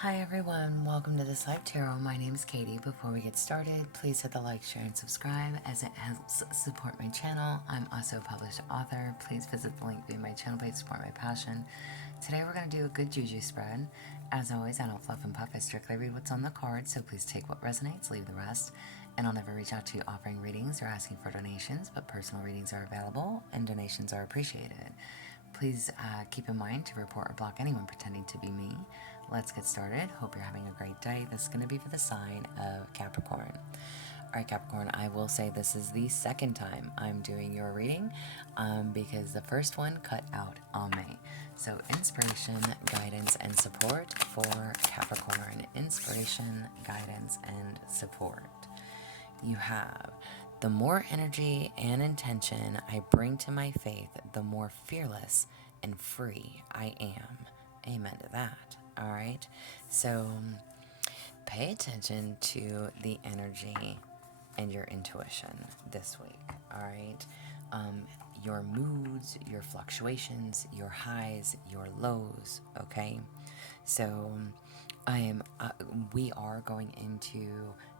Hi everyone, welcome to this live tarot. My name is Katie. Before we get started, please hit the like, share, and subscribe as it helps support my channel. I'm also a published author. Please visit the link in my channel page to support my passion. Today we're going to do a good juju spread. As always, I don't fluff and puff. I strictly read what's on the card, so please take what resonates, leave the rest. And I'll never reach out to you offering readings or asking for donations, but personal readings are available and donations are appreciated. Please keep in mind to report or block anyone pretending to be me. Let's get started. Hope you're having a great day. This is going to be for the sign of Capricorn. Alright, Capricorn, I will say this is the second time I'm doing your reading because the first one cut out on me. So, inspiration, guidance, and support for Capricorn. Inspiration, guidance, and support. You have the more energy and intention I bring to my faith, the more fearless and free I am. Amen to that. All right. So pay attention to the energy and your intuition this week. All right. Your moods, your fluctuations, your highs, your lows. Okay. So we are going into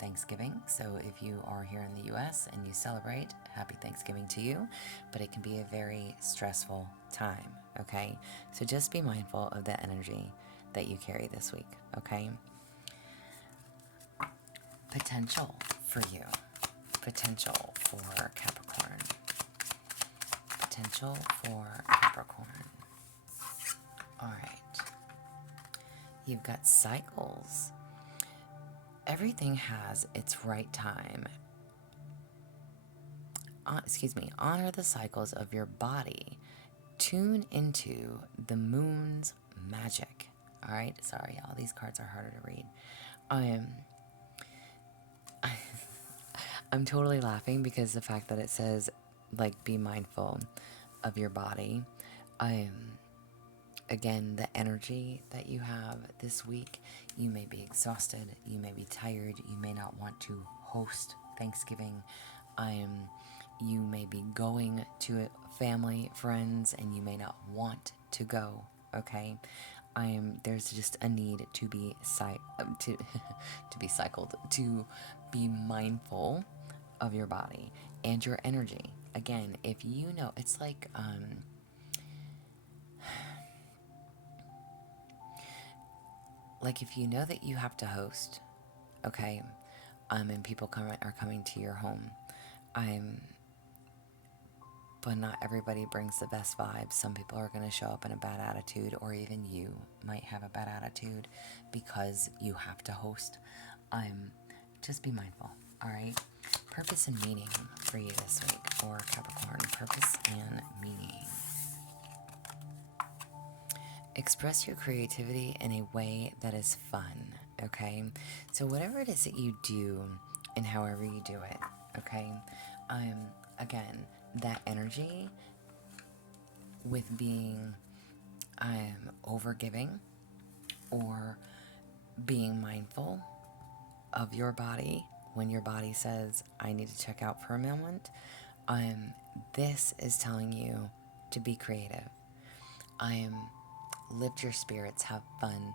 Thanksgiving. So if you are here in the US and you celebrate, happy Thanksgiving to you. But it can be a very stressful time, okay? So just be mindful of the energy that you carry this week, okay? Potential for you. Potential for Capricorn. Potential for Capricorn. All right. You've got cycles. Everything has its right time. Honor the cycles of your body. Tune into the moon's magic. All right, sorry, all these cards are harder to read. I'm totally laughing because the fact that it says, like, be mindful of your body. Again, the energy that you have this week, you may be exhausted, you may be tired, you may not want to host Thanksgiving. You may be going to family, friends, and you may not want to go, okay? There's just a need to be to be mindful of your body and your energy. Again, if you know, it's like if you know that you have to host, okay, and people are coming to your home, but not everybody brings the best vibes. Some people are going to show up in a bad attitude, or even you might have a bad attitude because you have to host. Just be mindful, all right? Purpose and meaning for you this week for Capricorn. Purpose and meaning. Express your creativity in a way that is fun, okay? So whatever it is that you do and however you do it, okay? Again, that energy with being overgiving or being mindful of your body when your body says, I need to check out for a moment, this is telling you to be creative. Lift your spirits, have fun.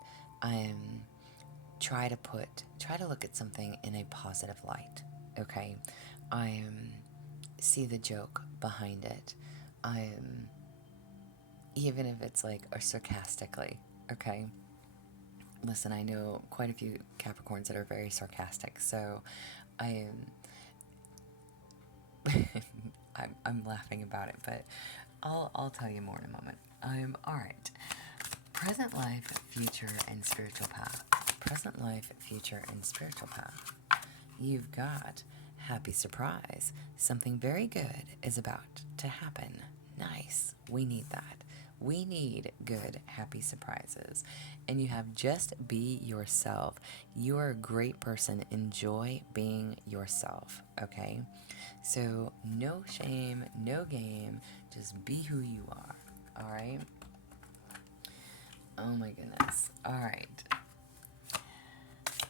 Try to look at something in a positive light, okay? See the joke behind it. Even if it's like sarcastically, okay? Listen, I know quite a few Capricorns that are very sarcastic, so I'm laughing about it, but I'll tell you more in a moment. All right. Present life, future, and spiritual path. Present life, future, and spiritual path. You've got happy surprise. Something very good is about to happen. Nice. We need that. We need good, happy surprises. And you have just be yourself. You are a great person. Enjoy being yourself, okay? So no shame, no game. Just be who you are, all right? Oh my goodness. All right.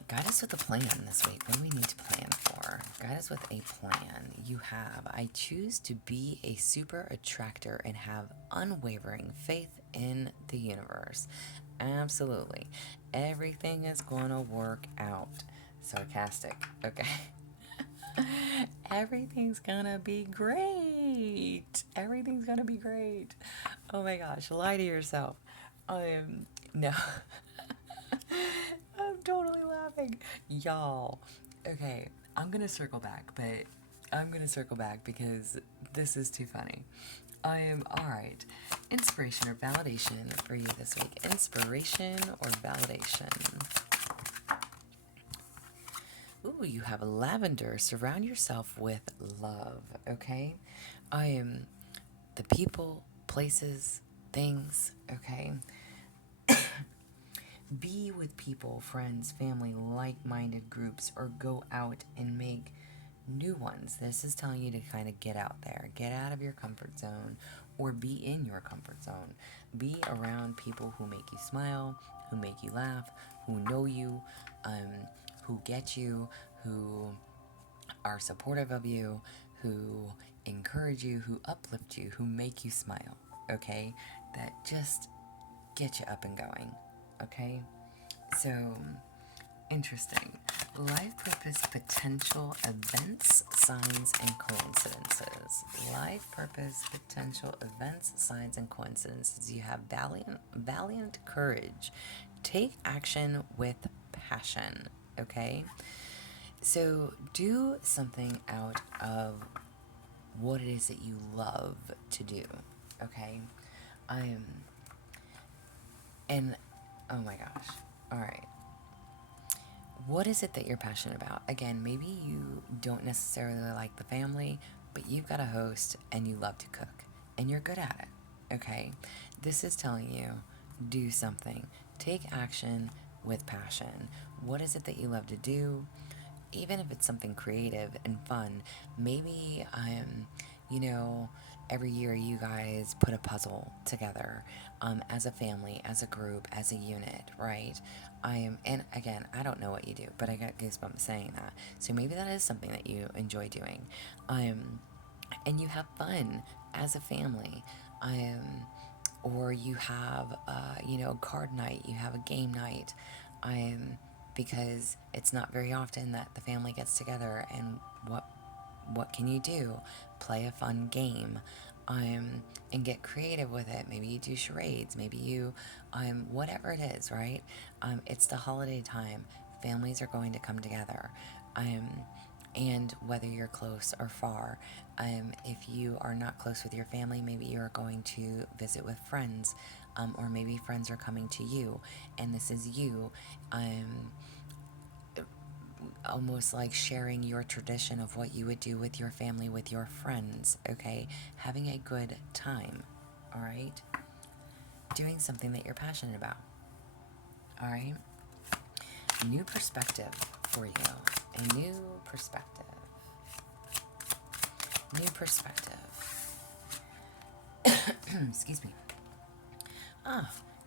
Guide us with a plan this week. What do we need to plan for? Guide us with a plan. You have, I choose to be a super attractor and have unwavering faith in the universe. Absolutely. everything is gonna work out. Sarcastic, okay? Everything's gonna be great. Everything's gonna be great. Oh my gosh, lie to yourself. No. I'm totally laughing. Y'all. Okay, I'm gonna circle back because this is too funny. Alright. Inspiration or validation for you this week. Inspiration or validation? Ooh, you have lavender. Surround yourself with love, okay? The people, places, things, okay? Be with people, friends, family, like-minded groups, or go out and make new ones. This is telling you to kind of get out there, get out of your comfort zone, or be in your comfort zone. Be around people who make you smile, who make you laugh, who know you, who get you, who are supportive of you, who encourage you, who uplift you, who make you smile, okay? That just get you up and going, okay? So, interesting. Life purpose, potential events, signs, and coincidences. Life purpose, potential events, signs, and coincidences. You have valiant courage. Take action with passion, okay? So do something out of what it is that you love to do, okay? And oh my gosh, all right. What is it that you're passionate about? Again, maybe you don't necessarily like the family, but you've got a host and you love to cook and you're good at it, okay? This is telling you, do something. Take action with passion. What is it that you love to do? Even if it's something creative and fun, maybe every year you guys put a puzzle together, as a family, as a group, as a unit, right? And again, I don't know what you do, but I got goosebumps saying that. So maybe that is something that you enjoy doing, and you have fun as a family, or you have, card night, you have a game night, because it's not very often that the family gets together, and what can you do? Play a fun game, and get creative with it. Maybe you do charades, maybe you, whatever it is, right? It's the holiday time. Families are going to come together, and whether you're close or far, if you are not close with your family, maybe you're going to visit with friends, or maybe friends are coming to you, and this is you, almost like sharing your tradition of what you would do with your family, with your friends, okay? Having a good time, all right? Doing something that you're passionate about, all right? New perspective for you. A new perspective. New perspective. Excuse me.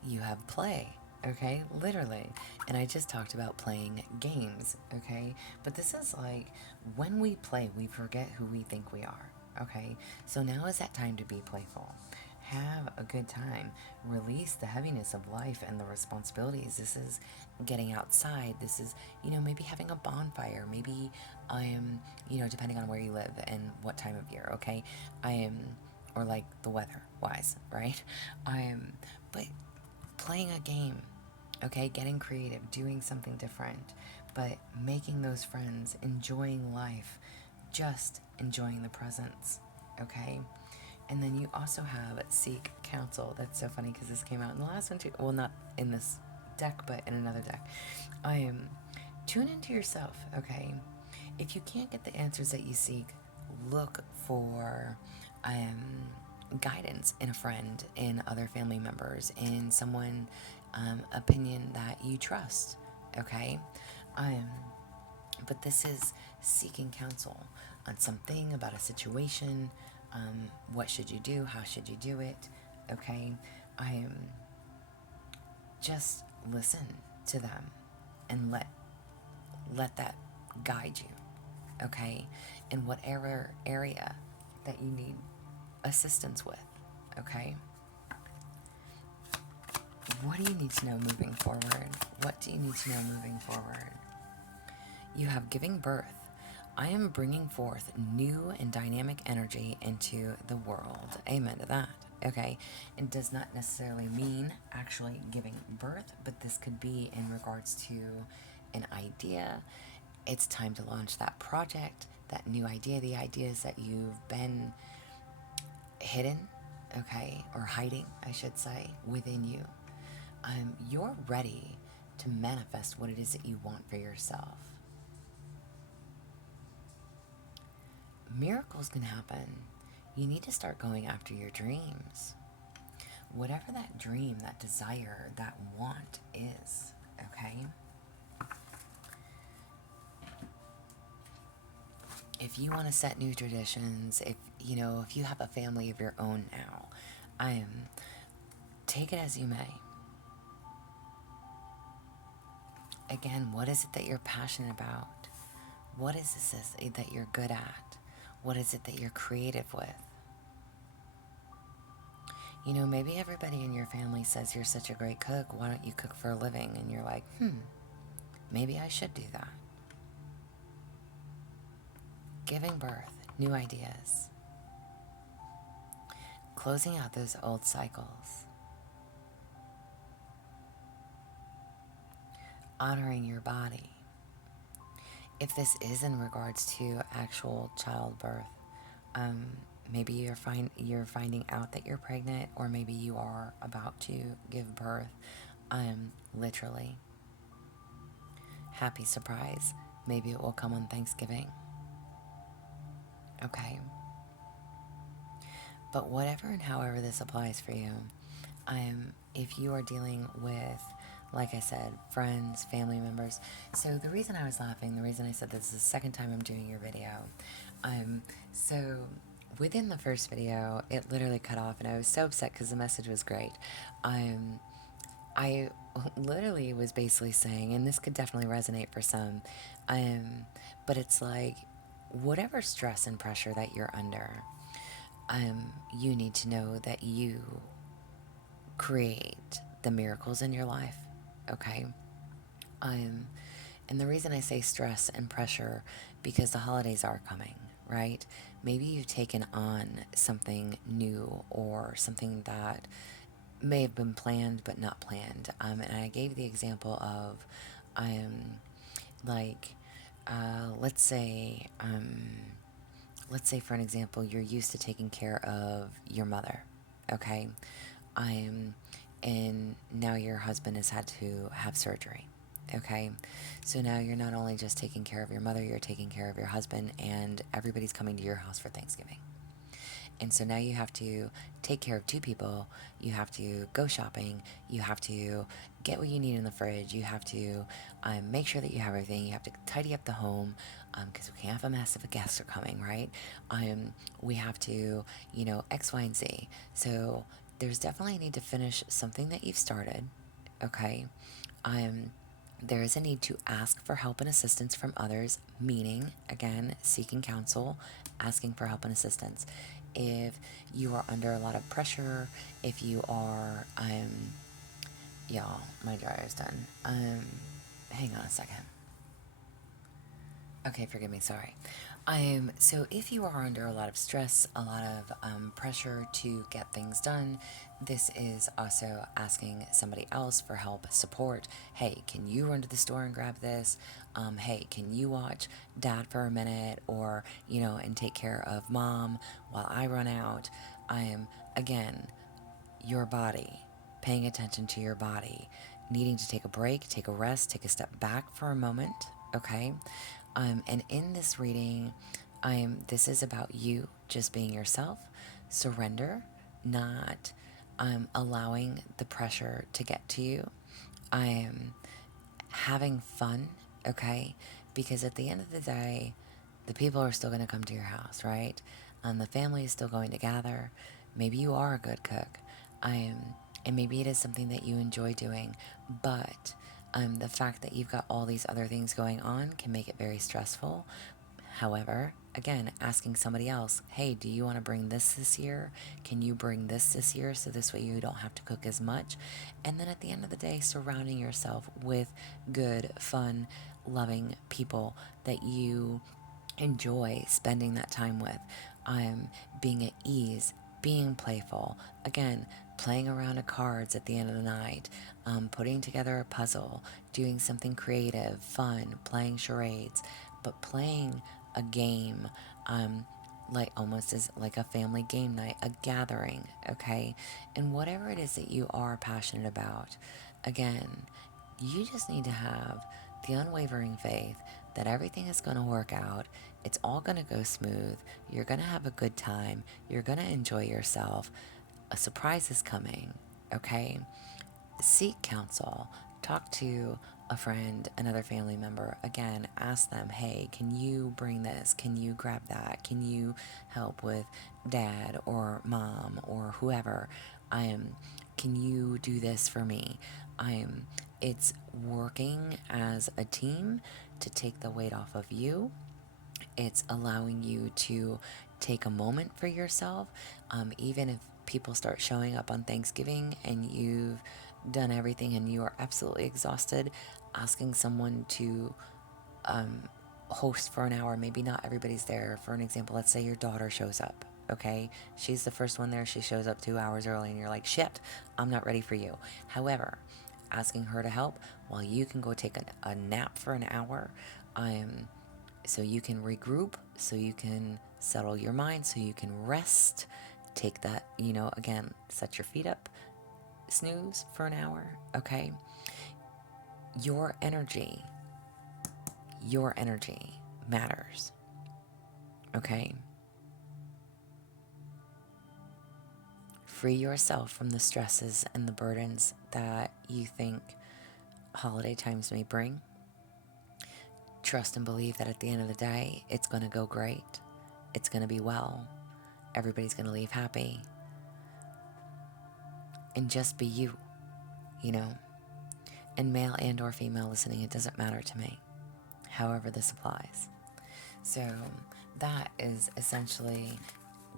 You have play, okay? Literally. And I just talked about playing games, okay? But this is like, when we play, we forget who we think we are, okay? So now is that time to be playful. Have a good time. Release the heaviness of life and the responsibilities. This is getting outside. This is, maybe having a bonfire. Maybe depending on where you live and what time of year, okay? Or like the weather wise, right? But playing a game, okay? Getting creative, doing something different, but making those friends, enjoying life, just enjoying the presence, okay? And then you also have seek counsel. That's so funny because this came out in the last one too. Well, not in this deck, but in another deck. Tune into yourself, okay? If you can't get the answers that you seek, look for guidance in a friend, in other family members, in someone, opinion that you trust, okay? But this is seeking counsel on something, about a situation. What should you do? How should you do it? Okay? Just listen to them and let that guide you, okay? In whatever area that you need assistance with, okay? What do you need to know moving forward? What do you need to know moving forward? You have giving birth. I am bringing forth new and dynamic energy into the world. Amen to that. Okay. It does not necessarily mean actually giving birth, but this could be in regards to an idea. It's time to launch that project, that new idea, the ideas that you've been hidden, okay, or hiding, I should say, within you. You're ready to manifest what it is that you want for yourself. Miracles can happen. You need to start going after your dreams. Whatever that dream, that desire, that want is, okay? If you want to set new traditions, if you have a family of your own now, take it as you may. Again, what is it that you're passionate about? What is this that you're good at? What is it that you're creative with? Maybe everybody in your family says you're such a great cook. Why don't you cook for a living? And you're like, maybe I should do that. Giving birth, new ideas. Closing out those old cycles. Honoring your body. If this is in regards to actual childbirth, maybe you're finding out that you're pregnant, or maybe you are about to give birth. Literally. Happy surprise. Maybe it will come on Thanksgiving. Okay. But whatever and however this applies for you, if you are dealing with, like I said, friends, family members. So the reason I was laughing, the reason I said this is the second time I'm doing your video. So within the first video, it literally cut off, and I was so upset because the message was great. I literally was basically saying, and this could definitely resonate for some, but it's like, whatever stress and pressure that you're under, you need to know that you create the miracles in your life, okay? And the reason I say stress and pressure, because the holidays are coming, right? Maybe you've taken on something new, or something that may have been planned but not planned. And I gave the example of, let's say for an example, you're used to taking care of your mother, okay? And now your husband has had to have surgery, okay? So now you're not only just taking care of your mother, you're taking care of your husband, and everybody's coming to your house for Thanksgiving. And so now you have to take care of two people. You have to go shopping. You have to get what you need in the fridge. You have to make sure that you have everything. You have to tidy up the home, because we can't have a mess if a guests are coming, right? We have to, X, Y, and Z. So there's definitely a need to finish something that you've started, okay? There is a need to ask for help and assistance from others, meaning, again, seeking counsel, asking for help and assistance. If you are under a lot of pressure, if you are, y'all, my dryer's done. Hang on a second. Okay, forgive me, sorry. So if you are under a lot of stress, a lot of pressure to get things done, this is also asking somebody else for help, support. Hey, can you run to the store and grab this? Hey, can you watch dad for a minute, or, and take care of mom while I run out? Again, your body, paying attention to your body, needing to take a break, take a rest, take a step back for a moment, okay? And in this reading, this is about you just being yourself, surrender, not allowing the pressure to get to you. Having fun, okay? Because at the end of the day, the people are still going to come to your house, right? The family is still going to gather. Maybe you are a good cook. And maybe it is something that you enjoy doing, but the fact that you've got all these other things going on can make it very stressful. However, again, asking somebody else, hey, do you want to bring this year? Can you bring this year so this way you don't have to cook as much? And then at the end of the day, surrounding yourself with good, fun, loving people that you enjoy spending that time with. Being at ease, being playful. Again, playing around of cards at the end of the night, putting together a puzzle, doing something creative, fun, playing charades, but playing a game, like almost as like a family game night, a gathering, okay? And whatever it is that you are passionate about, again, you just need to have the unwavering faith that everything is going to work out. It's all going to go smooth. You're going to have a good time. You're going to enjoy yourself. A surprise is coming, okay? Seek counsel. Talk to a friend, another family member. Again, ask them, hey, can you bring this? Can you grab that? Can you help with dad or mom or whoever? Can you do this for me? It's working as a team to take the weight off of you. It's allowing you to take a moment for yourself. Even if people start showing up on Thanksgiving and you've done everything and you are absolutely exhausted, asking someone to host for an hour. Maybe not everybody's there. For an example, let's say your daughter shows up. Okay, she's the first one there. She shows up 2 hours early, and you're like, shit, I'm not ready for you. However, asking her to help while you can go take a nap for an hour, so you can regroup, so you can settle your mind, so you can rest. Take that, again, set your feet up, snooze for an hour. Okay, your energy matters. Okay? Free yourself from the stresses and the burdens that you think holiday times may bring. Trust and believe that at the end of the day, it's going to go great. It's going to be well. Everybody's going to leave happy. And just be you, And male and or female listening, it doesn't matter to me. However this applies. So that is essentially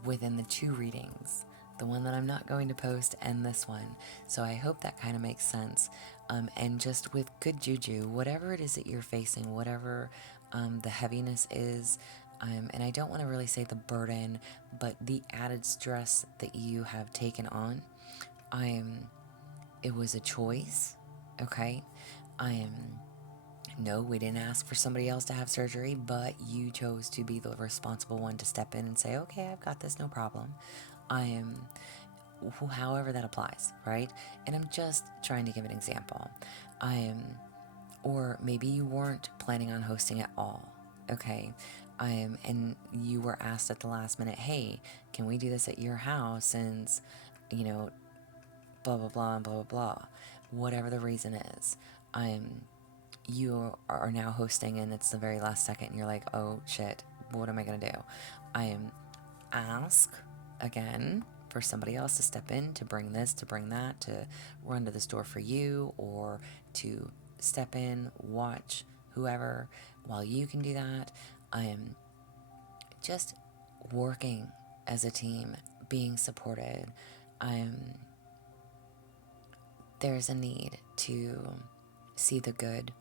within the two readings, the one that I'm not going to post and this one. So I hope that kind of makes sense. And just with good juju, whatever it is that you're facing, whatever the heaviness is, and I don't want to really say the burden, but the added stress that you have taken on, it was a choice, okay? No, we didn't ask for somebody else to have surgery, but you chose to be the responsible one to step in and say, okay, I've got this, no problem. However that applies, right? And I'm just trying to give an example. Or maybe you weren't planning on hosting at all, okay? And you were asked at the last minute, hey, can we do this at your house since, blah, blah, blah, and blah, blah, blah. Whatever the reason is, you are now hosting and it's the very last second and you're like, oh shit, what am I going to do? Ask again for somebody else to step in, to bring this, to bring that, to run to the store for you, or to step in, watch whoever while you can do that. Just working as a team, being supported. There's a need to see the good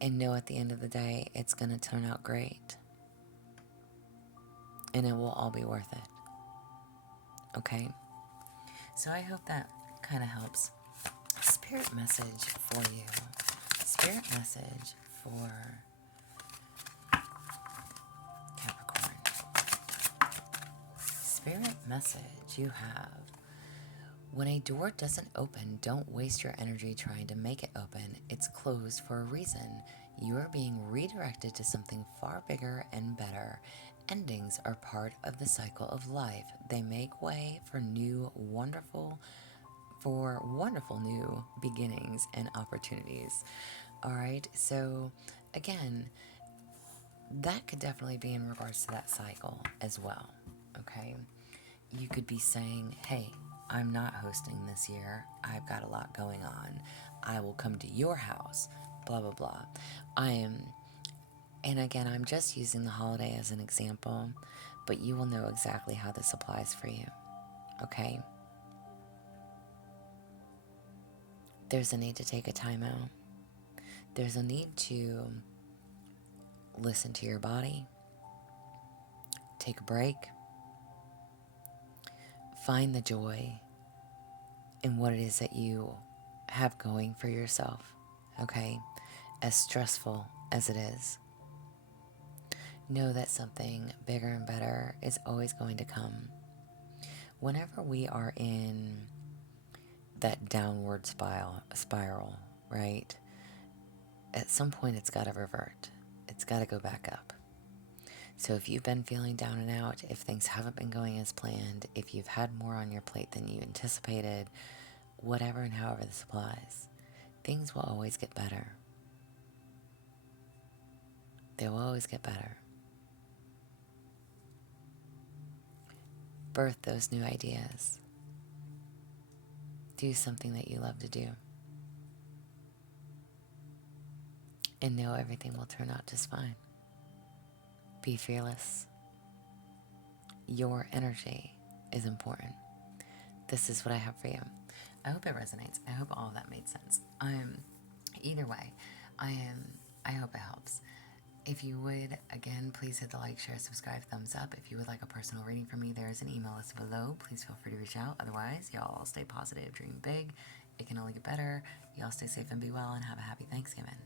and know at the end of the day it's going to turn out great. And it will all be worth it. Okay? So I hope that kind of helps. Spirit message for you. Spirit message for Capricorn. Spirit message you have. When a door doesn't open, don't waste your energy trying to make it open. It's closed for a reason. You are being redirected to something far bigger and better. Endings are part of the cycle of life. They make way for wonderful new beginnings and opportunities. All right, so again, that could definitely be in regards to that cycle as well. Okay, you could be saying, hey, I'm not hosting this year. I've got a lot going on. I will come to your house, blah, blah, blah. And again, I'm just using the holiday as an example, but you will know exactly how this applies for you, okay? There's a need to take a time out. There's a need to listen to your body, take a break, find the joy in what it is that you have going for yourself, okay? As stressful as it is, know that something bigger and better is always going to come. Whenever we are in that downward spiral, right? At some point it's got to revert. It's got to go back up. So if you've been feeling down and out, if things haven't been going as planned, if you've had more on your plate than you anticipated, whatever and however this applies, things will always get better. They will always get better. Birth those new ideas. Do something that you love to do. And know everything will turn out just fine. Be fearless. Your energy is important. This is what I have for you. I hope it resonates. I hope all of that made sense. Either way, I hope it helps. If you would, again, please hit the like, share, subscribe, thumbs up. If you would like a personal reading from me, there is an email listed below. Please feel free to reach out. Otherwise, y'all stay positive, dream big. It can only get better. Y'all stay safe and be well, and have a happy Thanksgiving.